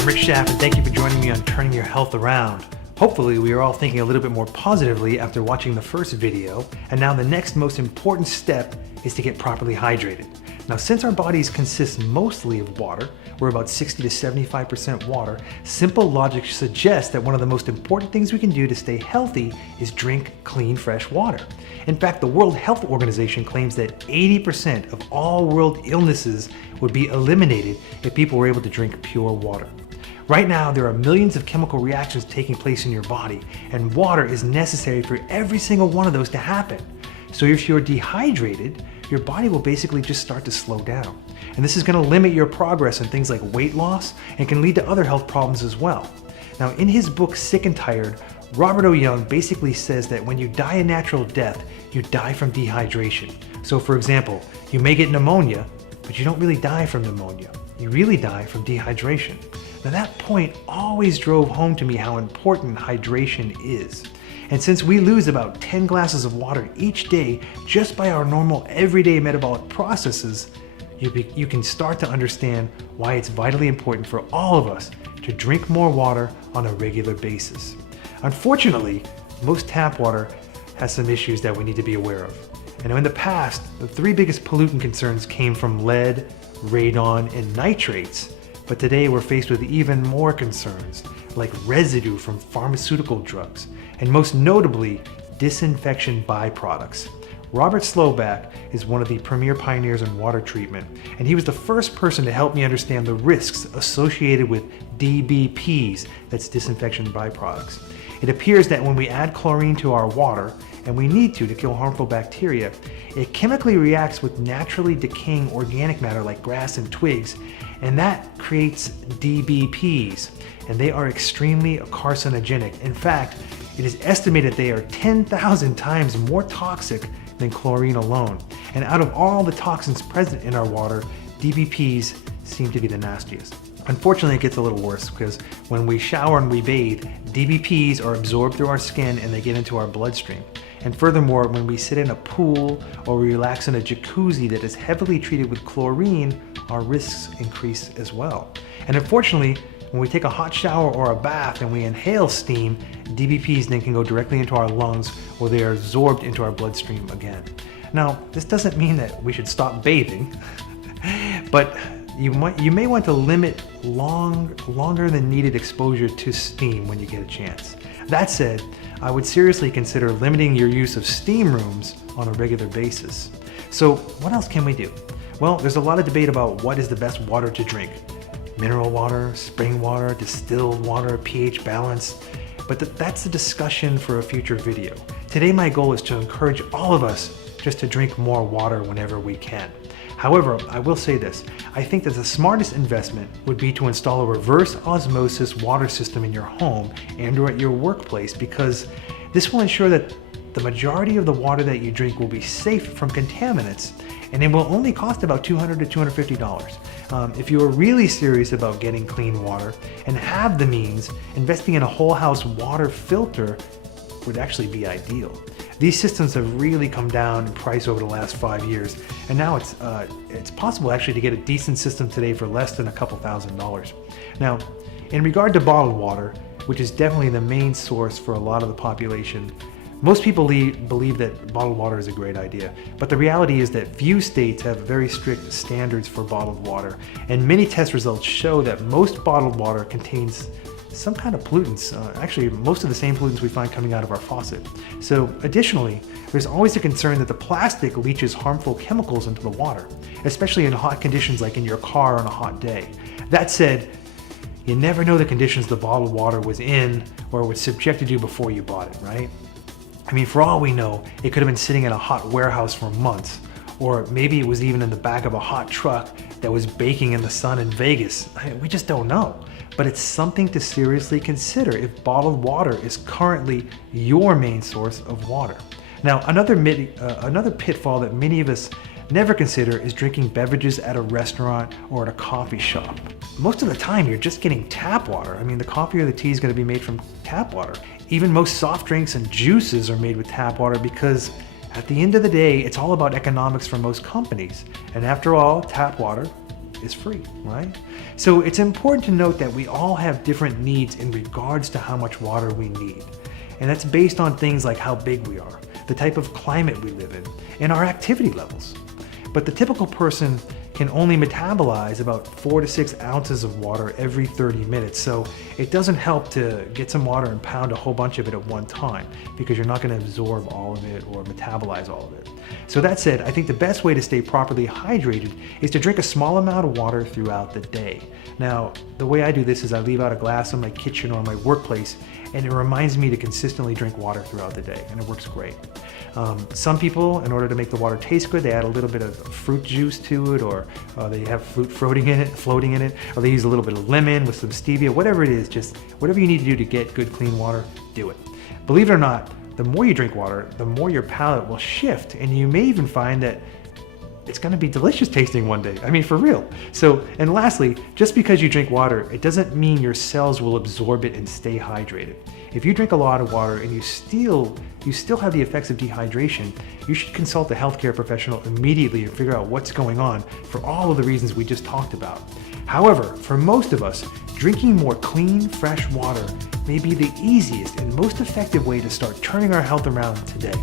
I'm Rick Schaff, and thank you for joining me on Turning Your Health Around. Hopefully, we are all thinking a little bit more positively after watching the first video, and now the next most important step is to get properly hydrated. Now, since our bodies consist mostly of water, we're about 60 to 75% water, simple logic suggests that one of the most important things we can do to stay healthy is drink clean, fresh water. In fact, the World Health Organization claims that 80% of all world illnesses would be eliminated if people were able to drink pure water. Right now, there are millions of chemical reactions taking place in your body, and water is necessary for every single one of those to happen. So if you're dehydrated, your body will basically just start to slow down. And this is going to limit your progress in things like weight loss and can lead to other health problems as well. Now, in his book, Sick and Tired, Robert O. Young basically says that when you die a natural death, you die from dehydration. So for example, you may get pneumonia, but you don't really die from pneumonia. You really die from dehydration. Now that point always drove home to me how important hydration is. And since we lose about 10 glasses of water each day just by our normal everyday metabolic processes, you can start to understand why it's vitally important for all of us to drink more water on a regular basis. Unfortunately, most tap water has some issues that we need to be aware of. And in the past, the three biggest pollutant concerns came from lead, radon, and nitrates. But today we're faced with even more concerns, like residue from pharmaceutical drugs, and most notably, disinfection byproducts. Robert Slowback is one of the premier pioneers in water treatment, and he was the first person to help me understand the risks associated with DBPs, that's disinfection byproducts. It appears that when we add chlorine to our water, and we need to kill harmful bacteria, it chemically reacts with naturally decaying organic matter like grass and twigs, and that creates DBPs, and they are extremely carcinogenic. In fact, it is estimated they are 10,000 times more toxic than chlorine alone. And out of all the toxins present in our water, DBPs seem to be the nastiest. Unfortunately, it gets a little worse because when we shower and we bathe, DBPs are absorbed through our skin and they get into our bloodstream. And furthermore, when we sit in a pool or relax in a jacuzzi that is heavily treated with chlorine, our risks increase as well. And unfortunately, when we take a hot shower or a bath and we inhale steam, DBPs then can go directly into our lungs where they are absorbed into our bloodstream again. Now, this doesn't mean that we should stop bathing, but you may want to limit longer than needed exposure to steam when you get a chance. That said, I would seriously consider limiting your use of steam rooms on a regular basis. So what else can we do? Well, there's a lot of debate about what is the best water to drink. Mineral water, spring water, distilled water, pH balance, but that's a discussion for a future video. Today my goal is to encourage all of us just to drink more water whenever we can. However, I will say this, I think that the smartest investment would be to install a reverse osmosis water system in your home and or at your workplace, because this will ensure that the majority of the water that you drink will be safe from contaminants, and it will only cost about $200 to $250. If you are really serious about getting clean water and have the means, investing in a whole house water filter would actually be ideal. These systems have really come down in price over the last 5 years, and now it's possible actually to get a decent system today for less than a couple $1,000s. Now, in regard to bottled water, which is definitely the main source for a lot of the population, most people believe that bottled water is a great idea, but the reality is that few states have very strict standards for bottled water, and many test results show that most bottled water contains some kind of pollutants, actually most of the same pollutants we find coming out of our faucet. So additionally, there's always a concern that the plastic leaches harmful chemicals into the water, especially in hot conditions like in your car on a hot day. That said, you never know the conditions the bottled water was in or was subjected to before you bought it, right? I mean, for all we know, it could have been sitting in a hot warehouse for months, or maybe it was even in the back of a hot truck that was baking in the sun in Vegas. We just don't know. But it's something to seriously consider if bottled water is currently your main source of water. Now, another pitfall that many of us never consider is drinking beverages at a restaurant or at a coffee shop. Most of the time, you're just getting tap water. I mean, the coffee or the tea is going to be made from tap water. Even most soft drinks and juices are made with tap water because at the end of the day, it's all about economics for most companies. And after all, tap water is free, right? So it's important to note that we all have different needs in regards to how much water we need. And that's based on things like how big we are, the type of climate we live in, and our activity levels. But the typical person can only metabolize about 4 to 6 ounces of water every 30 minutes. So it doesn't help to get some water and pound a whole bunch of it at one time, because you're not going to absorb all of it or metabolize all of it. So that said, I think the best way to stay properly hydrated is to drink a small amount of water throughout the day. Now, the way I do this is I leave out a glass in my kitchen or my workplace, and it reminds me to consistently drink water throughout the day, and it works great. Some people, in order to make the water taste good, they add a little bit of fruit juice to it, or they have fruit floating in it, or they use a little bit of lemon with some stevia. Whatever it is, just whatever you need to do to get good, clean water, do it. Believe it or not, the more you drink water, the more your palate will shift, and you may even find that it's going to be delicious tasting one day. I mean, for real. So, and lastly, just because you drink water, it doesn't mean your cells will absorb it and stay hydrated. If you drink a lot of water and you still have the effects of dehydration, you should consult a healthcare professional immediately and figure out what's going on for all of the reasons we just talked about. However, for most of us, drinking more clean, fresh water may be the easiest and most effective way to start turning our health around today.